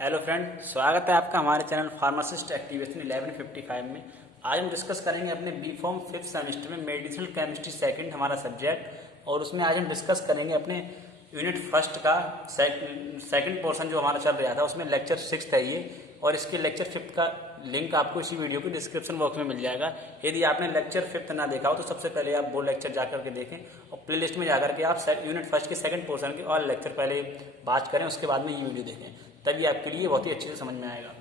Hello friend, स्वागत है आपका हमारे चैनल फार्मासिस्ट एक्टिवेशन 1155 में। आज हम डिस्कस करेंगे अपने बी फॉर्म 5th सेमेस्टर में मेडिसिनल केमिस्ट्री सेकंड हमारा सब्जेक्ट, और उसमें आज हम डिस्कस करेंगे अपने यूनिट फर्स्ट का सेकंड पोर्शन जो हमारा चल रहा था, उसमें लेक्चर 6 है ये, और इसके लेक्चर 5th का लिंक आपको इसी वीडियो के डिस्क्रिप्शन बॉक्स में मिल जाएगा। यदि आपने लेक्चर 5th ना देखा हो तो सबसे पहले आप वो लेक्चर जाकर के देखें और प्ले लिस्ट में जाकर के आप यूनिट फर्स्ट के सेकंड पोर्शन के और लेक्चर पहले बात करें, उसके बाद में ये वीडियो देखें, तभी आपके लिए बहुत ही अच्छे से समझ में आएगा।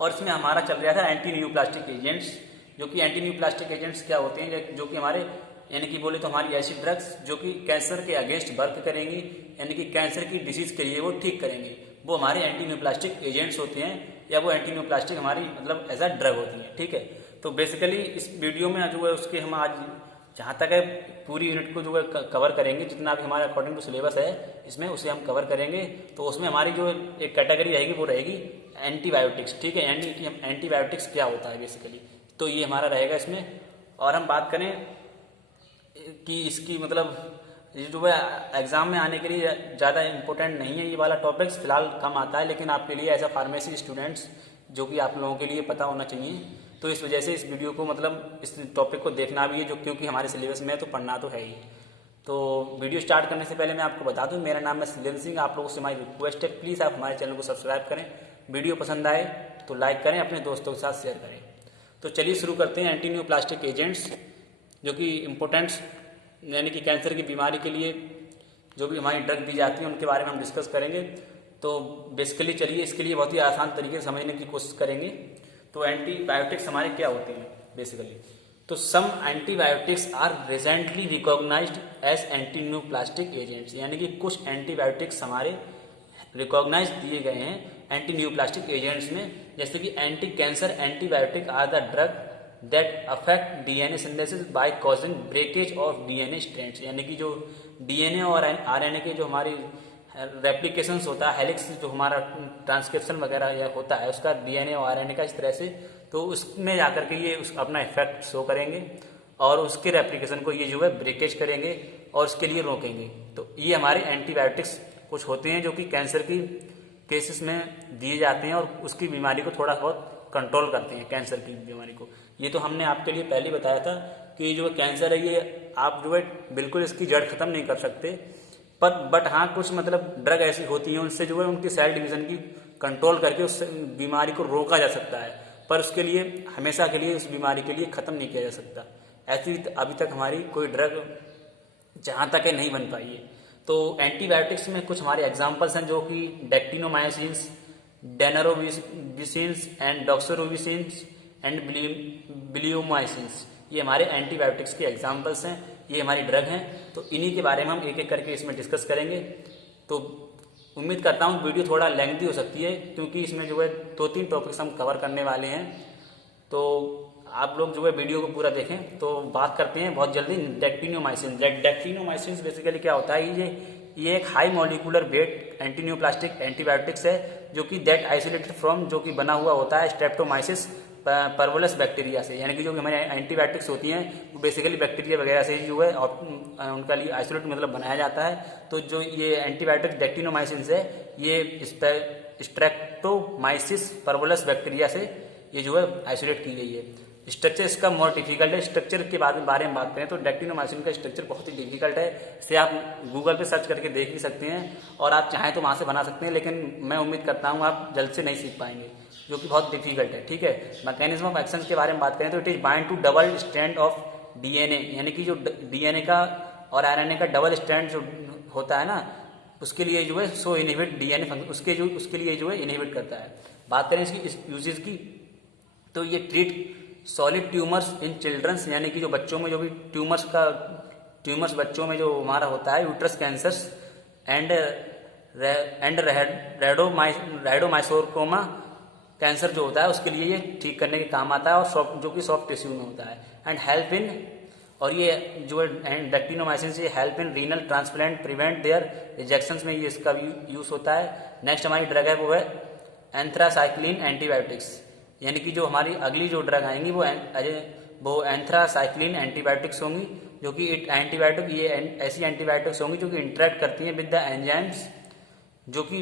और इसमें हमारा चल रहा था एंटी न्यूप्लास्टिक एजेंट्स, जो कि एंटी न्यूप्लास्टिक एजेंट्स क्या होते हैं, जो कि हमारे यानी कि बोले तो हमारी ऐसी ड्रग्स जो कि कैंसर के अगेंस्ट वर्क करेंगी, यानी कि कैंसर की डिसीज के लिए वो ठीक करेंगे, वो हमारे एंटी न्यूप्लास्टिक एजेंट्स होते हैं, या वो एंटी न्यूप्लास्टिक हमारी मतलब एज अ ड्रग होती है। ठीक है, तो बेसिकली इस वीडियो में जो है उसके हम आज जहाँ तक है पूरी यूनिट को जो है कवर करेंगे, जितना भी हमारे अकॉर्डिंग टू सिलेबस है इसमें उसे हम कवर करेंगे। तो उसमें हमारी जो एक कैटेगरी रहेगी वो रहेगी एंटीबायोटिक्स। ठीक है, एंटीबायोटिक्स क्या होता है बेसिकली, तो ये हमारा रहेगा इसमें। और हम बात करें कि इसकी मतलब ये जो है एग्जाम में आने के लिए ज़्यादा इम्पोर्टेंट नहीं है ये वाला टॉपिक्स, फिलहाल कम आता है, लेकिन आपके लिए एज अ फार्मेसी स्टूडेंट्स जो कि आप लोगों के लिए पता होना चाहिए, तो इस वजह से इस वीडियो को मतलब इस टॉपिक को देखना भी है, जो क्योंकि हमारे सिलेबस में है तो पढ़ना तो है ही। तो वीडियो स्टार्ट करने से पहले मैं आपको बता दूं, मेरा नाम है सुलेंद्र सिंह। आप लोगों से हमारी रिक्वेस्ट है, प्लीज़ आप हमारे चैनल को सब्सक्राइब करें, वीडियो पसंद आए तो लाइक करें, अपने दोस्तों के साथ शेयर करें। तो चलिए शुरू करते हैं। एंटी न्यूप्लास्टिक एजेंट्स जो कि इम्पोर्टेंट्स यानी कि कैंसर की बीमारी के लिए जो भी हमारी ड्रग दी जाती है उनके बारे में हम डिस्कस करेंगे। तो बेसिकली चलिए इसके लिए बहुत ही आसान तरीके से समझने की कोशिश करेंगे। तो एंटीबायोटिक्स हमारे क्या होते हैं बेसिकली, तो some antibiotics are recently recognised as anti neoplastic agents, यानी कि कुछ एंटीबायोटिक्स हमारे रिकॉग्नाइज दिए गए हैं एंटी न्यूप्लास्टिक एजेंट्स में, जैसे कि anti cancer antibiotic are the drug that affect DNA synthesis by causing breakage of DNA strands, यानी कि जो डीएनए और आरएनए के जो हमारी रेप्लिकेशंस होता है, हेलिक्स जो हमारा ट्रांसक्रिप्शन वगैरह होता है उसका डीएनए और आरएनए का इस तरह से, तो उसमें जाकर के ये अपना इफेक्ट शो करेंगे और उसके रेप्लिकेशन को ये जो है ब्रेकेज करेंगे और उसके लिए रोकेंगे। तो ये हमारे एंटीबायोटिक्स कुछ होते हैं जो कि कैंसर की केसेस में दिए जाते हैं और उसकी बीमारी को थोड़ा बहुत कंट्रोल करते हैं, कैंसर की बीमारी को। ये तो हमने आपके लिए पहले बताया था कि जो कैंसर है ये आप जो है बिल्कुल इसकी जड़ खत्म नहीं कर सकते, पर बट हाँ कुछ मतलब ड्रग ऐसी होती हैं उनसे जो है उनकी सेल डिवीजन की कंट्रोल करके उस बीमारी को रोका जा सकता है, पर उसके लिए हमेशा के लिए उस बीमारी के लिए ख़त्म नहीं किया जा सकता। ऐसी अभी तक हमारी कोई ड्रग जहाँ तक है नहीं बन पाई है। तो एंटीबायोटिक्स में कुछ हमारे एग्जाम्पल्स हैं जो कि डेक्टिनोमाइसिन्स, डेनोरोबिसिन्स एंड डॉक्सोरोबिसिन्स एंड ब्लियोमाइसिन्स, ये हमारे एंटीबायोटिक्स के एग्जाम्पल्स हैं, ये हमारी ड्रग हैं। तो इन्हीं के बारे में हम एक एक करके इसमें डिस्कस करेंगे। तो उम्मीद करता हूँ वीडियो थोड़ा लेंथी हो सकती है, क्योंकि इसमें जो है 2-3 टॉपिक्स हम कवर करने वाले हैं, तो आप लोग जो है वीडियो को पूरा देखें। तो बात करते हैं बहुत जल्दी डेक्टिनोमाइसिन। डेक्टिनोमाइसिन बेसिकली क्या होता है, ये एक high molecular weight anti neoplastic antibiotics है, जो कि दैट आइसोलेटेड फ्रॉम, जो कि बना हुआ होता है स्ट्रेप्टोमाइसिस परवलस बैक्टीरिया से, यानी कि जो हमारे एंटीबायोटिक्स होती हैं वो बेसिकली बैक्टीरिया वगैरह से जो है उनका लिए आइसोलेट मतलब बनाया जाता है। तो जो ये एंटीबायोटिक डेक्टिनोमाइसिन है ये स्ट्रेप्टोमाइसिस परवलस बैक्टीरिया से ये जो है आइसोलेट की गई है। स्ट्रक्चर इसका मोर डिफिकल्ट है। स्ट्रक्चर के बारे में बात करें तो डेक्टिनोमाइसिन का स्ट्रक्चर बहुत ही डिफिकल्ट है, इसे आप गूगल पे सर्च करके देख भी सकते हैं और आप चाहें तो वहाँ से बना सकते हैं, लेकिन मैं उम्मीद करता हूँ आप जल्द से नहीं सीख पाएंगे, जो कि बहुत डिफिकल्ट है। ठीक है, मैकेनिज्म ऑफ एक्शन के बारे में बात करें तो it is bind to double strand of DNA, यानी कि जो डीएनए का और आरएनए का डबल स्ट्रैंड जो होता है ना, उसके लिए जो है सो इनहिबिट डीएनए उसके लिए जो है इनहिबिट करता है। बात करें इसकी यूजेस की, तो ये ट्रीट सॉलिड ट्यूमर्स इन चिल्ड्रंस, यानी कि जो बच्चों में जो भी ट्यूमर्स बच्चों में जो हमारा होता है, यूट्रस कैंसर्स एंड रेडोमाइसोरकोमा कैंसर जो होता है उसके लिए ये ठीक करने के काम आता है, और जो कि सॉफ्ट टिश्यू में होता है। एंड हेल्प इन, और ये जो डेक्टिनोमाइसिन से help in renal transplant prevent there rejections में ये इसका भी यूज होता है। नेक्स्ट हमारी ड्रग है वो है एंथ्रासाइक्लिन एंटीबायोटिक्स, यानी कि जो हमारी अगली जो ड्रग आएंगी वो एंथ्रासाइक्लिन एंटीबायोटिक्स होंगी, जो कि एंटीबायोटिक ये ऐसी एंटीबायोटिक्स होंगी जो कि इंटरेक्ट करती हैं विद द एंजाइम्स जो कि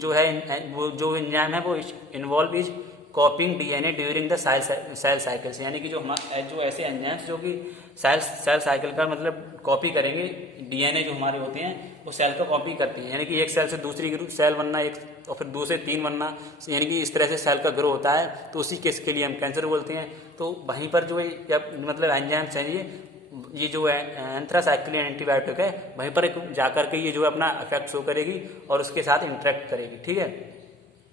जो है वो जो एंजाइम है वो involve is copying DNA during the cell cycles, यानी कि जो ऐसे एंजाइम्स जो कि सेल साइकिल का मतलब कॉपी करेंगे, डीएनए जो हमारे होते हैं वो सेल का कॉपी करते हैं, यानी कि एक सेल से दूसरी सेल बनना, एक और फिर 2 से 3 बनना, यानी कि इस तरह से सेल का ग्रो होता है। तो उसी केस के लिए हम कैंसर बोलते हैं। तो वहीं पर जो मतलब एंजाइम्स हैं ये जो है एंथ्रासाइक्लिन एंटीबायोटिक है, वहीं पर जाकर के ये जो है अपना इफेक्ट शो करेगी और उसके साथ इंटरेक्ट करेगी। ठीक है,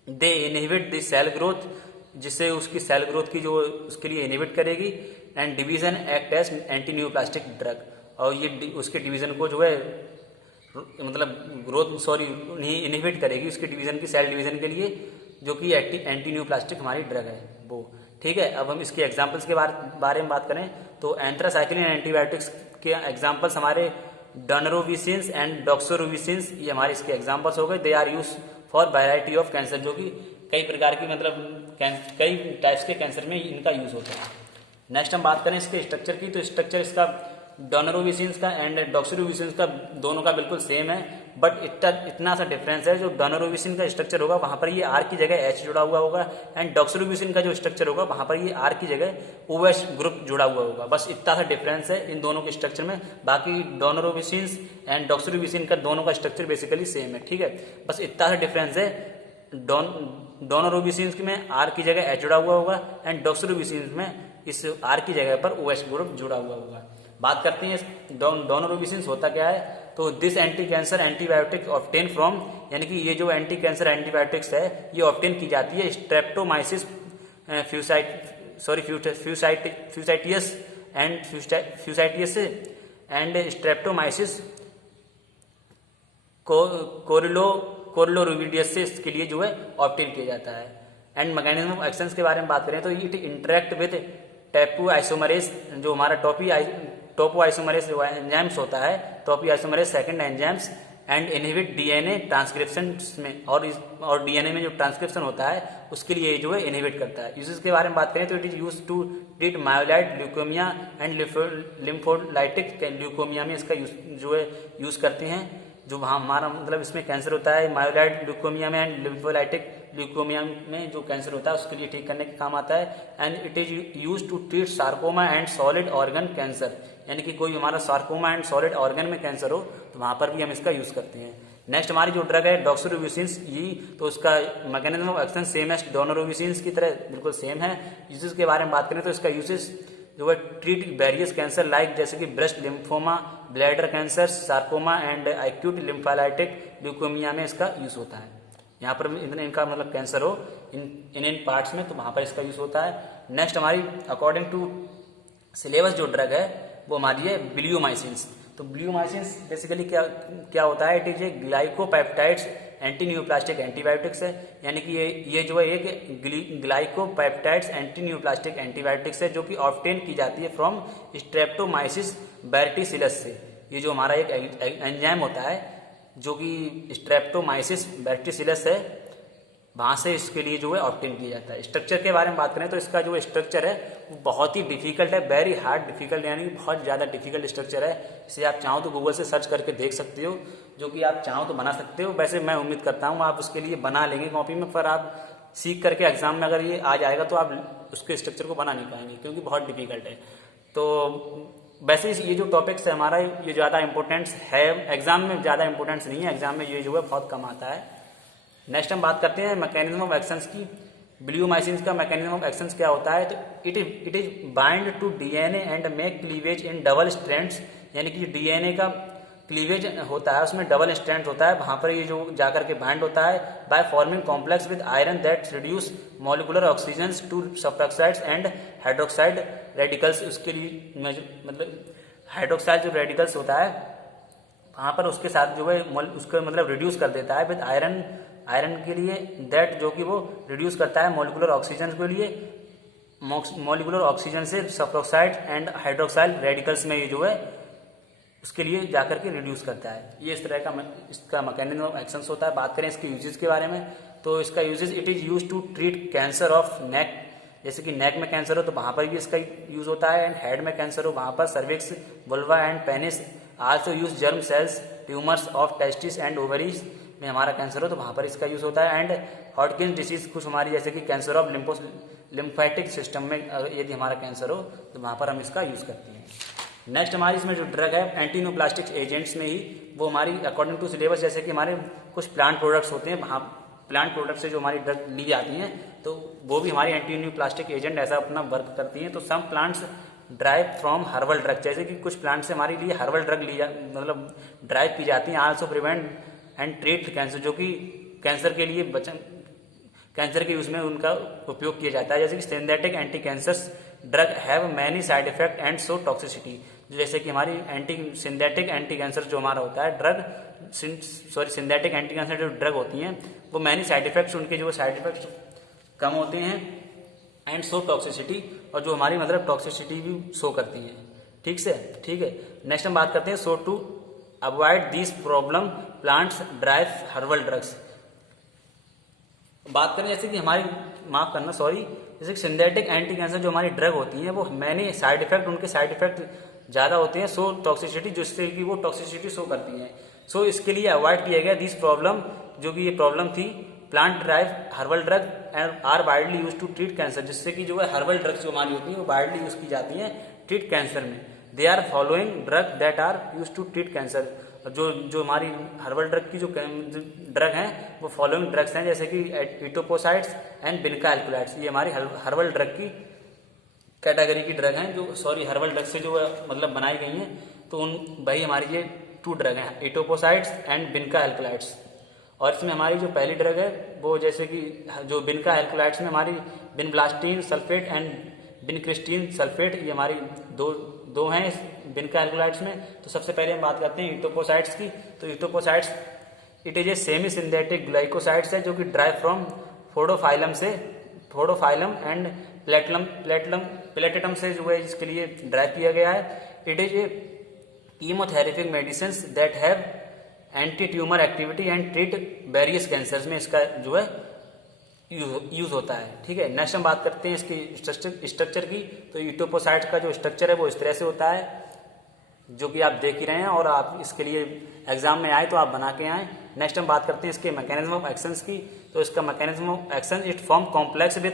दे इनहिबिट द सेल ग्रोथ, जिससे उसकी सेल ग्रोथ की जो उसके लिए इनहिबिट करेगी। And division act as anti neoplastic drug, और ये उसके डिवीजन को जो है मतलब इनहिबिट करेगी उसके डिवीजन की, सेल डिवीजन के लिए, जो कि एंटी न्यूप्लास्टिक हमारी ड्रग है वो। ठीक है, अब हम इसके एग्जांपल्स के बारे में बात करें तो एंथ्रासाइक्लिन एंटीबायोटिक्स के एग्जांपल्स हमारे डोनरोविसिन्स एंड डॉक्सोरोविसिन्स, ये हमारे इसके एग्जांपल्स हो गए। They are use for variety of cancer, जो कि कई प्रकार की मतलब कई टाइप्स के कैंसर में इनका यूज होता है। नेक्स्ट हम बात करें इसके स्ट्रक्चर की, तो स्ट्रक्चर इसका डोनरोविसिन्स का एंड डॉक्सोरोविसिन्स का दोनों का बिल्कुल सेम है, बट इतना सा डिफरेंस है। जो डोनरोविसिन का स्ट्रक्चर होगा वहां पर ये आर की जगह एच जुड़ा हुआ होगा, एंड डॉक्सोरोविसिन का जो स्ट्रक्चर होगा वहां पर ये आर की जगह ओएच ग्रुप जुड़ा हुआ होगा। बस इतना सा डिफरेंस है इन दोनों के स्ट्रक्चर में। बाकी डोनरोविसिन एंड डॉक्सोरोविसिन का दोनों का स्ट्रक्चर बेसिकली सेम है। ठीक है, बस इतना सा डिफरेंस है। डोनरोविसिन में आर की जगह एच जुड़ा हुआ होगा, एंड डॉक्सोरोविसिन में इस आर की जगह पर ओएच ग्रुप जुड़ा हुआ होगा। बात करते हैं डोनरोविसिन होता क्या है, तो this anti cancer antibiotic obtain from, यानी कि ये जो एंटी कैंसर एंटीबायोटिक्स है ये ऑब्टेन की जाती है स्ट्रेप्टोमाइसिस फ्यूसाइटियस एंड स्ट्रेप्टोमाइसिस कोरिलोरुबिडियसिस के लिए जो है ऑब्टेन किया जाता है। एंड मैकेनिज्म ऑफ एक्शंस के बारे में बात करें तो इट इंटरेक्ट विद टोपोआइसोमरेज, जो हमारा टोपोआइसोमरेज एंजाइम्स होता है, topoisomerase second enzymes, and inhibit DNA transcription में, और डीएनए में जो ट्रांसक्रिप्शन होता है उसके लिए जो है इनहिबिट करता है। यूजेस के बारे में बात करें तो it is use to treat myeloid leukaemia and lymphocytic leukaemia में इसका जो है यूज करते हैं। जो हमारा मतलब इसमें कैंसर होता है मायोलाइट ल्यूकोमिया में एंड लिम्फोलाइटिक ल्यूकोमिया में जो कैंसर होता है उसके लिए ठीक करने के काम आता है। And it is use to treat sarcoma and solid organ cancer, यानी कि कोई हमारा सार्कोमा एंड सॉलिड ऑर्गन में कैंसर हो तो वहां पर भी हम इसका यूज करते हैं। नेक्स्ट हमारी जो ड्रग है डॉक्सोरोविसिन्स, ये तो उसका मैकेनिज्म ऑफ एक्शन सेम है डोनरोविसिन्स की तरह, बिल्कुल सेम है। यूजेस के बारे में बात करें तो इसका यूजेस जो है ट्रीट वेरियस कैंसर लाइक जैसे कि breast lymphoma, bladder cancer, sarcoma and acute lymphocytic leukaemia में इसका यूज होता है। यहाँ पर इनका मतलब कैंसर हो इन पार्ट्स में तो वहां पर इसका यूज होता है। नेक्स्ट हमारी अकॉर्डिंग टू सिलेबस जो ड्रग है वो हमारी है ब्लियोमाइसिन्स। तो ब्लियोमाइसिन्स बेसिकली क्या होता है, it is A glycopeptides anti neoplastic antibiotics है, यानी कि ये जो है एक ग्लाइकोपेप्टाइड्स एंटी न्यूप्लास्टिक एंटीबायोटिक्स है जो कि ऑब्टेन की जाती है फ्रॉम स्ट्रेप्टोमाइसिस बैक्टीरियलस से। ये जो हमारा एक एंजाइम होता है जो कि स्ट्रेप्टोमाइसिस बैक्टीरियलस है, वहां से इसके लिए जो है ऑब्टेन किया जाता है। स्ट्रक्चर के बारे में बात करें तो इसका जो स्ट्रक्चर है वो बहुत ही डिफिकल्ट है, वेरी हार्ड डिफिकल्ट, यानी कि बहुत ज़्यादा डिफिकल्ट स्ट्रक्चर है। इसे आप चाहो तो गूगल से सर्च करके देख सकते हो, जो कि आप चाहो तो बना सकते हो। वैसे मैं उम्मीद करता हूँ आप उसके लिए बना लेंगे कॉपी में, पर आप सीख करके एग्जाम में अगर ये आ जाएगा तो आप उसके स्ट्रक्चर को बना नहीं पाएंगे क्योंकि बहुत डिफिकल्ट है। तो वैसे ये जो टॉपिक्स है हमारा ये ज़्यादा इंपॉर्टेंस है, एग्जाम में ज़्यादा इंपॉर्टेंस नहीं है, एग्जाम में ये जो है बहुत कम आता है। नेक्स्ट हम बात करते हैं मैकेनिज्म ऑफ एक्शंस की। ब्लियोमाइसिन्स का मैकेनिज्म ऑफ एक्शंस क्या होता है, तो it is bind to DNA and make cleavage in double strands, यानी कि डीएनए का क्लीवेज होता है उसमें डबल स्ट्रैंड होता है, वहां पर ये जो जाकर के बाइंड होता है by forming complex with iron that reduce molecular oxygen to sulfoxides and hydroxide radicals. उसके लिए मतलब हाइड्रोक्साइड जो रेडिकल्स होता है वहां पर उसके साथ जो है उसको मतलब रिड्यूस कर देता है विद आयरन के लिए, दैट जो कि वो रिड्यूस करता है मॉलिकुलर ऑक्सीजन के लिए, मॉलिकुलर ऑक्सीजन से सल्फॉक्साइड एंड हाइड्रोक्साइड रेडिकल्स में ये जो है उसके लिए जाकर के रिड्यूस करता है। ये इस तरह का इसका मैकेनिज्म ऑफ एक्शन होता है। बात करें इसके यूजेस के बारे में तो इसका uses it is use to treat cancer of neck, जैसे कि नेक में कैंसर हो तो वहां पर भी इसका यूज होता है। एंड हेड में कैंसर हो वहां पर cervix, vulva and penis. Also use germ cells tumours of testis and ovaries में हमारा कैंसर हो तो वहाँ पर इसका यूज़ होता है। एंड हॉटकिंस डिसीज कुछ हमारी जैसे कि कैंसर ऑफ लिम्फेटिक सिस्टम में यदि हमारा कैंसर हो तो वहाँ पर हम इसका यूज़ करते हैं। नेक्स्ट हमारी इसमें जो ड्रग है एंटीन्यूप्लास्टिक एजेंट्स में ही वो हमारी अकॉर्डिंग टू सिलेबस जैसे कि हमारे कुछ प्लांट प्रोडक्ट्स होते हैं, वहाँ प्लांट प्रोडक्ट से जो हमारी ड्रग ली जाती हैं तो वो भी हमारी एंटीन्यूप्लास्टिक एजेंट ऐसा अपना वर्क करती हैं। तो some plants drive from herbal drug, जैसे कि कुछ प्लांट से हमारे लिए हर्बल ड्रग मतलब ड्राइव की जाती हैं। Also prevent and treat cancer, जो कि कैंसर के लिए कैंसर के यूज में उनका उपयोग किया जाता है। जैसे कि synthetic anti cancer drug have many side effect and so toxicity, जैसे कि हमारी सिंथेटिक एंटी कैंसर जो हमारा होता है ड्रग सिंथेटिक एंटी कैंसर जो ड्रग होती हैं वो मैनी साइड इफेक्ट्स, उनके जो साइड इफेक्ट्स कम होते हैं एंड सो टॉक्सिसिटी, और जो हमारी मतलब टॉक्सिसिटी भी शो करती है। ठीक है। नेक्स्ट हम बात करते हैं so to avoid this problem plants drive herbal drugs. बात करें जैसे कि हमारी जैसे कि सिंथेटिक एंटी कैंसर जो हमारी ड्रग होती है वो मैंने साइड इफेक्ट, उनके साइड इफेक्ट ज़्यादा होते हैं, सो टॉक्सिसिटी जिससे कि वो टॉक्सिसिटी शो करती है। सो इसके लिए अवॉइड किया गया दिस प्रॉब्लम, जो कि ये प्रॉब्लम थी plant drive herbal drug and are widely use to treat cancer, जिससे कि जो है हर्बल ड्रग्स जो हमारी होती है वो वाइडली यूज की जाती हैं ट्रीट कैंसर में। They are following drug that are use to treat cancer, जो हमारी हर्बल ड्रग की जो ड्रग हैं वो फॉलोइंग ड्रग्स हैं, जैसे कि इटोपोसाइड्स एंड बिनका एल्कुलाइड्स। ये हमारी हर्बल ड्रग की कैटेगरी की ड्रग हैं, जो हर्बल ड्रग से जो मतलब बनाई गई हैं। तो वही हमारी ये 2 ड्रग हैं, इटोपोसाइड्स एंड बिनका एल्कुलाइड्स। और इसमें हमारी जो पहली ड्रग है वो जैसे कि जो बिनका एल्कुलाइड्स में हमारी बिनब्लास्टीन सल्फेट एंड बिनक्रिस्टीन सल्फेट, ये हमारी दो हैं बिनका एल्कुलाइड्स में। तो सबसे पहले हम बात करते हैं इटोपोसाइड्स की। तो etoposides it is a semi synthetic glycosides है, जो कि drive from podophyllum and peltatum से जो है इसके लिए ड्राइव किया गया है। It is a chemotherapic medicine that have anti tumour activity and treat various cancers में इसका जो है यूज होता है। ठीक है। नेक्स्ट हम बात करते हैं इसकी स्ट्रक्चर की। तो इटोपोसाइट्स का जो स्ट्रक्चर है वो इस तरह से होता है, जो कि आप देख ही रहे हैं, और आप इसके लिए एग्जाम में आए तो आप बना के आए। नेक्स्ट हम बात करते हैं इसके मैकेनिज्म ऑफ एक्शंस की। तो इसका mechanism of action, it form complex with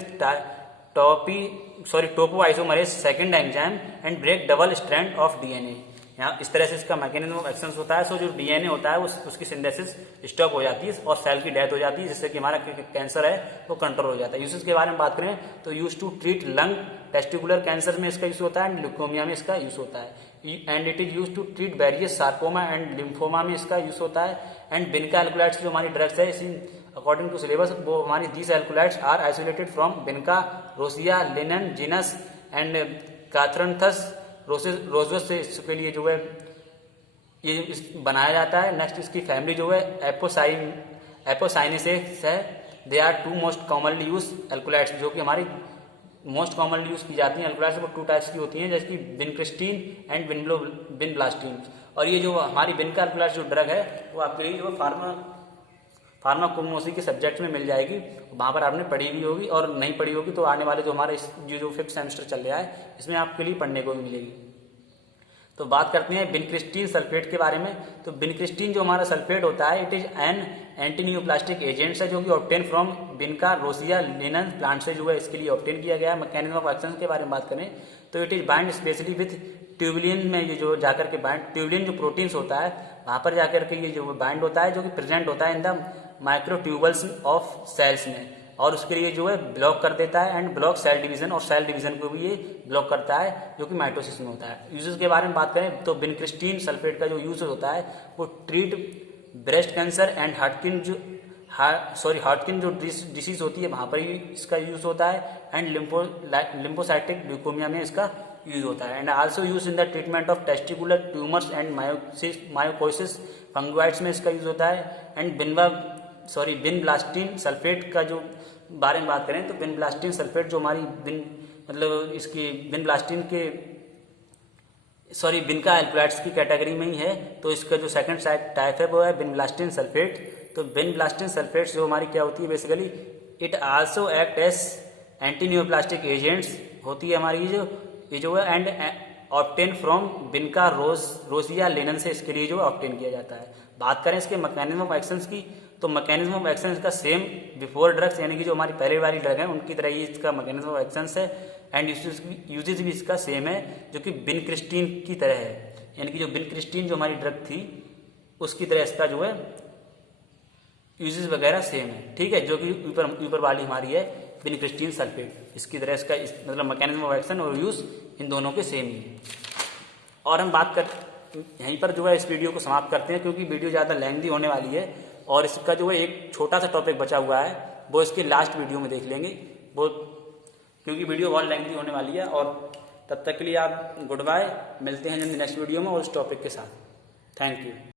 topoisomerase second enzyme and break double strand of DNA. यहाँ इस तरह से इसका मैकेनिज्म ऑफ एक्शन होता है। सो जो डीएनए होता है उसकी सिंथेसिस स्टॉप हो जाती है और सेल की डेथ हो जाती है, जिससे कि हमारा कैंसर है वो कंट्रोल हो जाता है। यूजेस के बारे में बात करें तो use to treat lung testicular cancer में इसका यूज होता है एंड ल्यूकोमिया में इसका यूज होता है। And it is use to treat various sarcoma and lymphoma में इसका यूज होता है। एंड बिनका एल्कुलाइड्स जो हमारी ड्रग्स है इसी अकॉर्डिंग टू सिलेबस वो हमारी these alkaloids are isolated from Vinca rosea Linn genus and Catharanthus roseus से इसके लिए जो है ये बनाया जाता है। नेक्स्ट इसकी फैमिली जो है एपोसाइनेसेस है। They are 2 most commonly use alkaloids, जो कि हमारी मोस्ट कॉमनली यूज की जाती हैं एल्कुलाइड्स वो 2 टाइप्स की होती हैं, जैसे कि बिनक्रिस्टीन एंड बिनब्लास्टीन। और ये जो हमारी बिनका एल्कुलाइड्स जो ड्रग है वो आपके लिए जो फार्माकोग्नोसी के सब्जेक्ट में मिल जाएगी, वहाँ पर आपने पढ़ी भी होगी, और नहीं पढ़ी होगी तो आने वाले जो हमारे जो 5th सेमेस्टर चल रहा है इसमें आपके लिए पढ़ने को भी मिलेगी। तो बात करते हैं बिनक्रिस्टीन सल्फेट के बारे में। तो बिनक्रिस्टीन जो हमारा सल्फेट होता है it is an antineoplastic agent है, जो कि obtain from Vinca rosea Linn plant से जो है इसके लिए ऑब्टेन किया गया है। मैकेनिज्म ऑफ एक्शन के बारे में बात करें तो it is bind specially with tubulin में, ये जो जाकर के बाइंड ट्यूबुलिन जो प्रोटीन्स होता है वहाँ पर जाकर के ये जो बाइंड होता है, जो कि प्रेजेंट होता है in the microtubules of cells में, और उसके लिए जो है ब्लॉक कर देता है एंड ब्लॉक सेल डिवीजन, और सेल डिवीजन को भी ये ब्लॉक करता है, जो कि माइटोसिस में होता है। यूजेस के बारे में बात करें तो बिनक्रिस्टीन सल्फेट का जो यूज होता है वो ट्रीट ब्रेस्ट कैंसर एंड हार्टकिन जो डिसीज होती है वहाँ पर ही इसका यूज होता है। एंड लिम्फोसाइटिक ल्यूकोमिया में इसका यूज होता है। And also use in the treatment of testicular tumours and mycosis fungoides में इसका यूज होता है। एंड बिनब्लास्टीन सल्फेट का जो बारे में बात करें तो बिनब्लास्टीन सल्फेट जो हमारी इसकी बिनका एल्कुलाइड्स की कैटेगरी में ही है। तो इसका जो सेकंड टाइप है वो है बिनब्लास्टीन सल्फेट। तो बिनब्लास्टीन सल्फेट जो हमारी क्या होती है basically, it also act as antineoplastic agents होती है हमारी ये जो है, and obtain from Vinca rosea Linn से इसके लिए जो ऑब्टेन किया जाता है। बात करें इसके मैकेनिज्म ऑफ एक्शंस की तो मैकेनिज्म ऑफ एक्शन इसका सेम बिफोर ड्रग्स, यानी कि जो हमारी पहले वाली ड्रग है उनकी तरह ही इसका मैकेनिज्म ऑफ एक्शन है। एंड यूजेज भी इसका सेम है, जो कि विनक्रिस्टीन की तरह है, यानी कि जो विनक्रिस्टीन जो हमारी ड्रग थी उसकी तरह इसका जो है यूजेज वगैरह सेम है, ठीक है। जो कि ऊपर वाली हमारी है विनक्रिस्टीन सल्फेट, इसकी तरह इसका मतलब मैकेनिज्म ऑफ एक्शन और यूज इन दोनों के सेम ही है। और हम बात कर यहीं पर जो है इस वीडियो को समाप्त करते हैं, क्योंकि वीडियो ज़्यादा लेंथी होने वाली है और इसका जो है एक छोटा सा टॉपिक बचा हुआ है वो इसके लास्ट वीडियो में देख लेंगे वो, क्योंकि वीडियो बहुत लेंथी होने वाली है। और तब तक के लिए आप गुड बाय, मिलते हैं जल्दी नेक्स्ट वीडियो में और उस टॉपिक के साथ। Thank you.